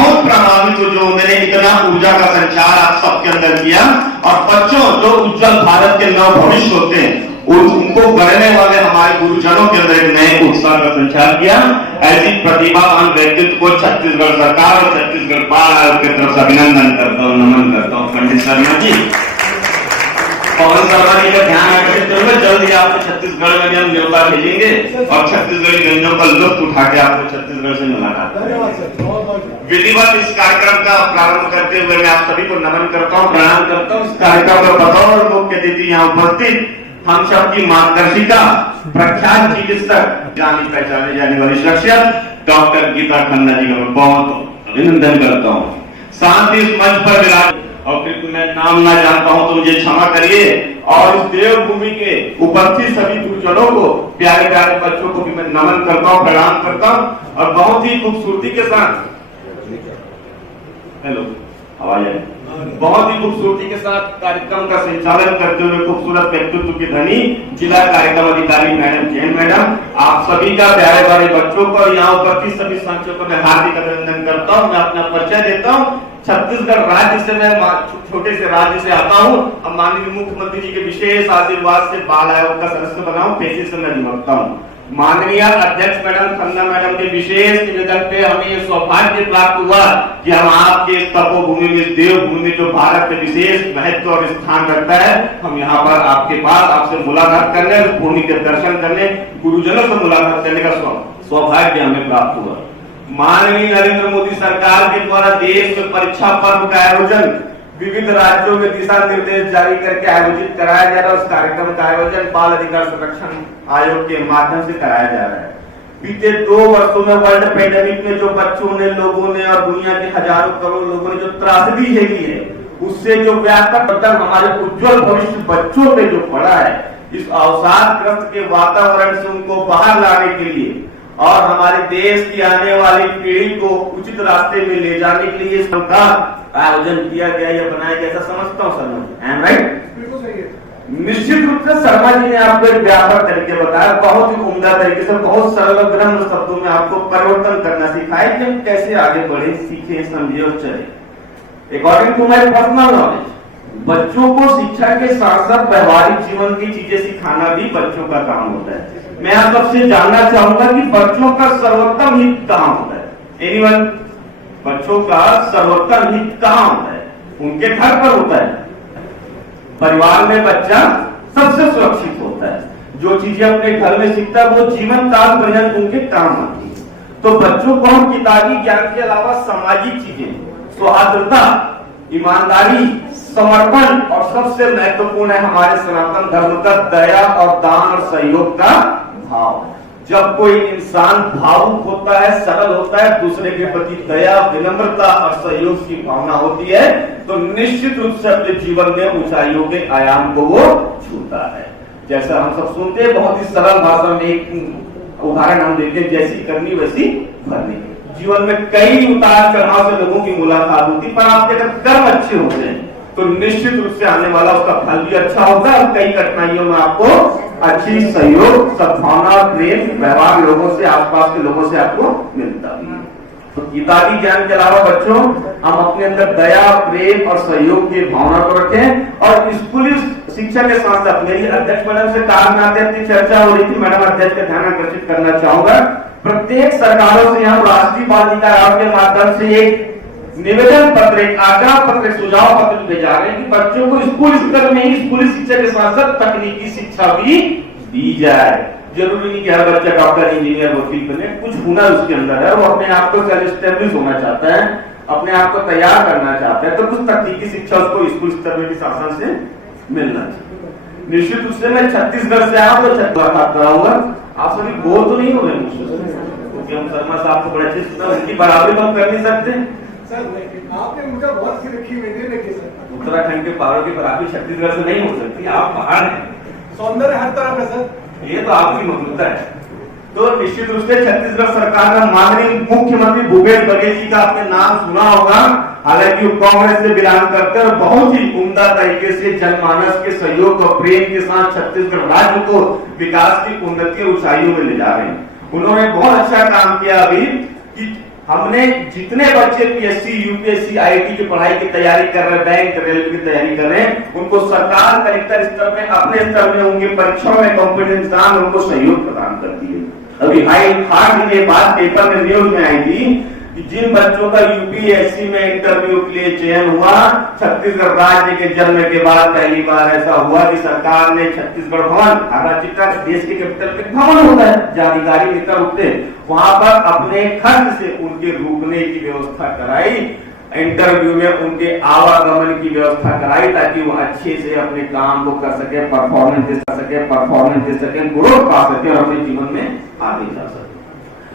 बहुत प्रभावित हो जो मैंने इतना ऊर्जा का संचार आप सबके अंदर किया। और बच्चों जो उज्जवल भारत के नव भविष्य होते हैं उनको गढ़ने वाले हमारे गुरुजनों के अंदर एक नए उत्साह का संचार किया। ऐसी प्रतिभावान व्यक्तित्व को छत्तीसगढ़ सरकार और छत्तीसगढ़ बाल आयोग की तरफ से अभिनंदन करता हूँ, नमन करता हूँ। पंडित शर्मा जी, पवन शर्मा जी का ध्यान आकर्षित करूंगा। जल्दी आपको छत्तीसगढ़ में भी हम न्योता भेजेंगे और छत्तीसगढ़ी व्यंजनों का लुत्फ उठा के आपको छत्तीसगढ़ से मुलाकात। विधिवत इस कार्यक्रम का प्रारंभ करते हुए मैं आप सभी को नमन करता हूँ, प्रणाम करता हूँ। इस कार्यक्रम का बतौर मुख्य अतिथि यहाँ उपस्थित हम सबकी मार्गदर्शिका प्रख्यात चिकित्सक जानी पहचाने जाने वाली शख्सियत डॉक्टर गीता खन्ना जी का मैं बहुत अभिनंदन करता हूँ। साथ ही इस मंच पर विराज और फिर मैं नाम ना जानता हूं तो मुझे क्षमा करिए। और इस देवभूमि के उपस्थित सभी गुरुजनों को, प्यारे प्यारे बच्चों को भी मैं नमन करता हूं, प्रणाम करता हूं। और बहुत ही खूबसूरती के साथ, हेलो आवाज है, बहुत ही खूबसूरती के साथ कार्यक्रम का संचालन करते हुए खूबसूरत व्यक्तित्व की धनी जिला कार्यक्रम अधिकारी मैडम जैन मैडम, आप सभी का प्यारे प्यारे बच्चों को और यहाँ उपस्थित सभी साथियों को मैं हार्दिक अभिनंदन करता हूँ। मैं अपना परिचय देता हूँ। छत्तीसगढ़ राज्य से मैं छोटे से राज्य से आता हूँ। अब माननीय मुख्यमंत्री जी के विशेष आशीर्वाद से बाल आयोग का सदस्य बना हूँ, पेशे से मैं निभता हूँ। माननीय अध्यक्ष मैडम खन्ना मैडम के विशेष निवेदन पे हमें ये सौभाग्य प्राप्त हुआ कि हम आपके तपोभूमि में, देवभूमि में जो भारत में विशेष महत्व और स्थान रखता है, हम यहाँ पर आपके पास आपसे मुलाकात करने, भूमि के दर्शन करने, गुरुजनों से मुलाकात करने का सौभाग्य हमें प्राप्त हुआ। माननीय नरेंद्र मोदी सरकार के द्वारा देश में परीक्षा पर्व का आयोजन विविध राज्यों में दिशा निर्देश जारी करके आयोजित कराया जा रहा है। उस कार्यक्रम का आयोजन बाल अधिकार संरक्षण आयोग के माध्यम से कराया जा रहा है। बीते 2 वर्षों में वर्ल्ड पेंडेमिक में जो बच्चों ने, लोगों ने और दुनिया के हजारों करोड़ लोगों ने जो त्रासदी झेली है, उससे जो व्यापक असर हमारे उज्जवल भविष्य बच्चों पे जो पड़ा है, इस अवसादग्रस्त के वातावरण से उनको बाहर लाने के लिए और हमारे देश की आने वाली पीढ़ी को उचित रास्ते में ले जाने के लिए इसका आयोजन किया गया या बनाया गया, ऐसा समझता हूँ शर्मा जी, एम राइट? बिल्कुल सही है। निश्चित रूप से शर्मा जी ने आपको एक व्यापक तरीके बताया, बहुत ही उम्दा तरीके से, बहुत सरल और ग्रंथ शब्दों में आपको परिवर्तन करना सिखाया कि हम कैसे आगे बढ़े, सीखे, समझे और चले। According to my personal knowledge, बच्चों को शिक्षा के साथ साथ व्यवहारिक जीवन की चीजें सिखाना भी बच्चों का काम होता है। मैं आप सबसे जानना चाहूंगा कि बच्चों का सर्वोत्तम हित कहाँ होता है? एनीवन? बच्चों का सर्वोत्तम हित कहाँ होता है? उनके घर पर होता है। परिवार में बच्चा सबसे सुरक्षित होता है। जो चीजें अपने घर में सीखता है वो जीवन काल पर्यंत उनके काम आती है। तो बच्चों को हम किताबी ज्ञान के अलावा सामाजिक चीजें, सौहार्दता, ईमानदारी, समर्पण और सबसे महत्वपूर्ण है हमारे सनातन धर्म का दया और दान और सहयोग का भाव। जब कोई इंसान भावुक होता है, सरल होता है, दूसरे के प्रति दया, विनम्रता और सहयोग की भावना होती है, तो निश्चित रूप से अपने जीवन में ऊंचाइयों के आयाम को वो छूता है। जैसा हम सब सुनते हैं, बहुत ही सरल भाषा में एक उदाहरण हम देते हैं, जैसी करनी वैसी भरनी। जीवन में कई उतार चढ़ाव से लोगों की मुलाकात होती, पर आपके अगर कर्म अच्छे होते हैं तो निश्चित रूप से आने वाला उसका फल भी अच्छा होता है और कई कठिनाइयों में आपको अच्छी सहयोग, सद्भावना, प्रेम, व्यवहार लोगों से, आसपास के लोगों से आपको मिलता है। तो किताबी ज्ञान के अलावा बच्चों हम अपने अंदर दया, प्रेम और सहयोग की भावना को रखें। और स्कूली शिक्षा के साथ साथ मेरी अध्यक्ष मैडम से कारनाते चर्चा हो रही थी, मैडम अध्यक्ष का ध्यान आकर्षित करना चाहूंगा। प्रत्येक सरकारों से हम राष्ट्रीय बाल अधिकार आयोग के माध्यम से एक निवेदन पत्र, एक आग्रह पत्र, सुझाव पत्र भेजा रहे हैं कि बच्चों को स्कूल स्तर में ही स्कूली शिक्षा के साथ साथ तकनीकी शिक्षा भी दी जाए। जरूरी नहीं कि हर बच्चा डॉक्टर, इंजीनियर, वकील बने, कुछ हुनर उसके अंदर है, वो अपने आप को सेल्फ एस्टेब्लिश होना चाहता है, अपने आप को तैयार करना चाहता है, तो कुछ तकनीकी शिक्षा उसको स्कूल स्तर में भी शासन से मिलना चाहिए। निश्चित रूप से मैं छत्तीसगढ़ से आया तो बात कराऊंगा। आप सभी बोर तो नहीं हो रहे मुझसे, क्योंकि हम शर्मा साहब को बड़े अच्छे सुना, उनकी बराबरी तो हम कर नहीं सकते सर। आपने मुझे बहुत सी रखी मैंने सर। उत्तराखंड के पहाड़ों की बराबरी छत्तीसगढ़ से नहीं हो सकती, आप पहाड़ हैं, सौंदर्य हर तरफ है सर, ये तो आपकी मौजूदा है। तो निश्चित रूप से छत्तीसगढ़ सरकार का माननीय मुख्यमंत्री भूपेश बघेल जी का आपने नाम सुना होगा। हालांकि वो कांग्रेस से बिलोंग करते हैं और बहुत ही उम्दा तरीके से जनमानस के सहयोग और प्रेम के साथ छत्तीसगढ़ राज्य को विकास की उन्नति और ऊंचाइयों में ले जा रहे हैं। उन्होंने बहुत अच्छा काम किया अभी कि हमने जितने बच्चे पीएससी, यूपीएससी, आईआईटी की पढ़ाई की तैयारी कर रहे हैं, बैंक, रेलवे की तैयारी कर रहे हैं, उनको सरकार कलेक्टर स्तर पे अपने स्तर में उनकी परीक्षाओं में कॉम्पिटेंस एग्जाम उनको सहयोग प्रदान करती है। अभी हाल दिन के बाद पेपर में न्यूज में आई थी कि जिन बच्चों का यूपीएससी में इंटरव्यू के लिए चयन हुआ, छत्तीसगढ़ राज्य के जन्म के बाद पहली बार ऐसा हुआ कि सरकार ने छत्तीसगढ़ भवन, देश के कैपिटल पे भवन होता है जहाँ अधिकारी नेता रुकते हैं, वहां पर अपने खर्च से उनके रुकने की व्यवस्था कराई, इंटरव्यू में उनके आवागमन की व्यवस्था कराई ताकि वो अच्छे से अपने काम को कर सके, परफॉर्मेंस दे सके, ग्रोथ पा सके और अपने जीवन में आगे जा सके।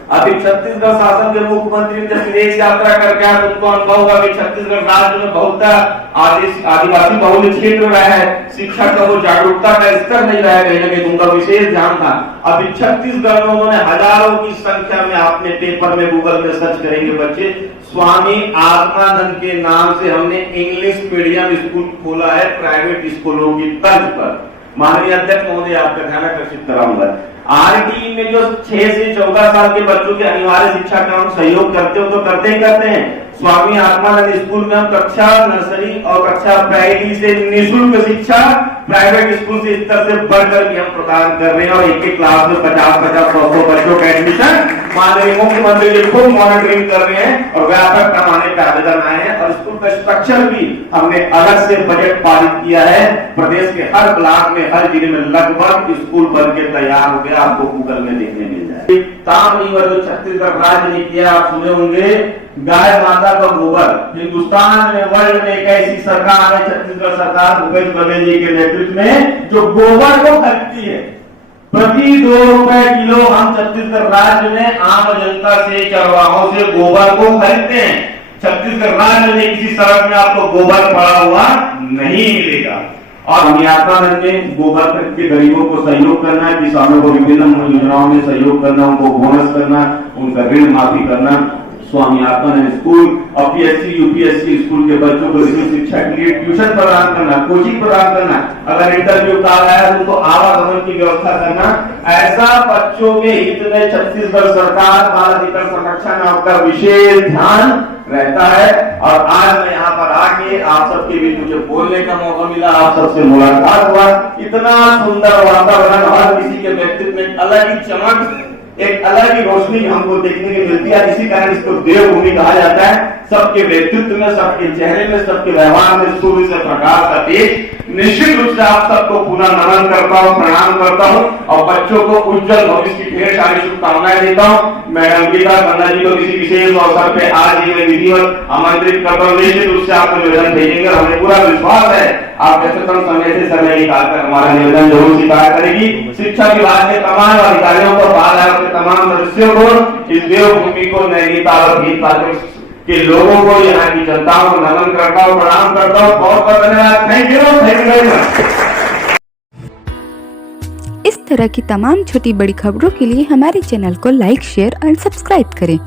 अभी छत्तीसगढ़ शासन के मुख्यमंत्री जब विदेश यात्रा करके आए, उनको अनुभव हुआ कि छत्तीसगढ़ राज्य में बहुत आदिवासी बहुल क्षेत्र रहा है, शिक्षा का वो जागरूकता का स्तर नहीं रहा है, कहीं उनका विशेष ध्यान था। अभी छत्तीसगढ़ में उन्होंने हजारों की संख्या में, आपने पेपर में गूगल में सर्च करेंगे बच्चे, स्वामी आत्मानंद के नाम से हमने इंग्लिश मीडियम स्कूल खोला है प्राइवेट स्कूलों की तर्ज पर। माननीय अध्यक्ष महोदय, आपका ध्यान आकर्षित कराऊंगा, आरटी में जो 6 से 14 साल के बच्चों की अनिवार्य शिक्षा का हम सहयोग करते हो तो करते ही करते हैं। स्वामी आत्मानंद स्कूल में हम कक्षा नर्सरी और कक्षा प्राइमरी से निःशुल्क शिक्षा प्राइवेट स्कूल से स्तर से बढ़कर भी हम प्रदान कर रहे हैं और एक क्लास में 50-100 बच्चों का एडमिशन माननीय मुख्यमंत्री जी खुद मॉनिटरिंग कर रहे हैं और व्यापक पैमाने पर आवेदन आए हैं। और स्कूल का स्ट्रक्चर भी हमने अलग से बजट पारित किया है। प्रदेश के हर ब्लॉक में, हर जिले में लगभग स्कूल बन के तैयार हो गया, आपको गूगल में देखने मिल जाए। तामनीवर जो छत्तीसगढ़ राज्य ने किया, आप सुने होंगे, गाय माता का गोबर। हिंदुस्तान में, वर्ल्ड में एक ऐसी सरकार है, छत्तीसगढ़ सरकार भूपेश बघेल जी के नेतृत्व में, जो गोबर को खरीदती है। प्रति 2 रुपए किलो हम छत्तीसगढ़ राज्य में आम जनता से, चरवाहों से गोबर को खरीदते हैं। छत्तीसगढ़ राज्य में किसी सड़क में आपको गोबर पड़ा हुआ नहीं मिलेगा। और आत्मानंद में गोबर के गरीबों को सहयोग करना, किसानों को विभिन्न योजनाओं में सहयोग करना, उनको बोनस करना, उनका ऋण माफी करना। स्वामी आत्मानंद स्कूल और पीएससी, यूपीएससी स्कूल के बच्चों को शिक्षा के लिए ट्यूशन प्रदान करना, कोचिंग प्रदान करना, अगर इंटरव्यू काल आया तो उनको आवागमन की व्यवस्था करना। ऐसा बच्चों के हित में छत्तीसगढ़ सरकार बाल अधिकार संरक्षण नाम का विशेष ध्यान रहता है। और आज मैं यहाँ पर आके आप सबके बीच मुझे बोलने का मौका मिला, आप सबसे मुलाकात हुआ, इतना सुंदर वातावरण, हर किसी के व्यक्तित्व में अलग ही चमक, एक अलग ही रोशनी हमको देखने को मिलती है। इसी कारण इसको देवभूमि कहा जाता है। सबके व्यक्तित्व में, सबके चेहरे में, सबके व्यवहार में सूर्य से प्रकाश का तेज। निश्चित रूप से आप सबको पुनः नमन करता हूँ, प्रणाम करता हूँ और बच्चों को उज्जवल भविष्य की ढेर सारी शुभकामनाएं देता हूँ। मैडम गीता खन्ना जी को किसी विशेष अवसर पे आज ये विधिवत आमंत्रित करता हूँ। निश्चित रूप से आपको निवेदन भेजेंगे, हमें पूरा विश्वास है आप जैसे कम समय से समय निकालकर हमारा निवेदन जरूर स्वीकार करेगी। शिक्षा विभाग के तमाम अधिकारियों को, बाल आयोग के तमाम सदस्यों को, इस देवभूमि को, नैनीताल और भीमताल के लोगों को, यहाँ की जनताओं को नमन करता हूँ, प्रणाम करता हूँ। बहुत बहुत धन्यवाद। Thank you very much. इस तरह की तमाम छोटी बड़ी खबरों के लिए हमारे चैनल को लाइक, शेयर और सब्सक्राइब करें।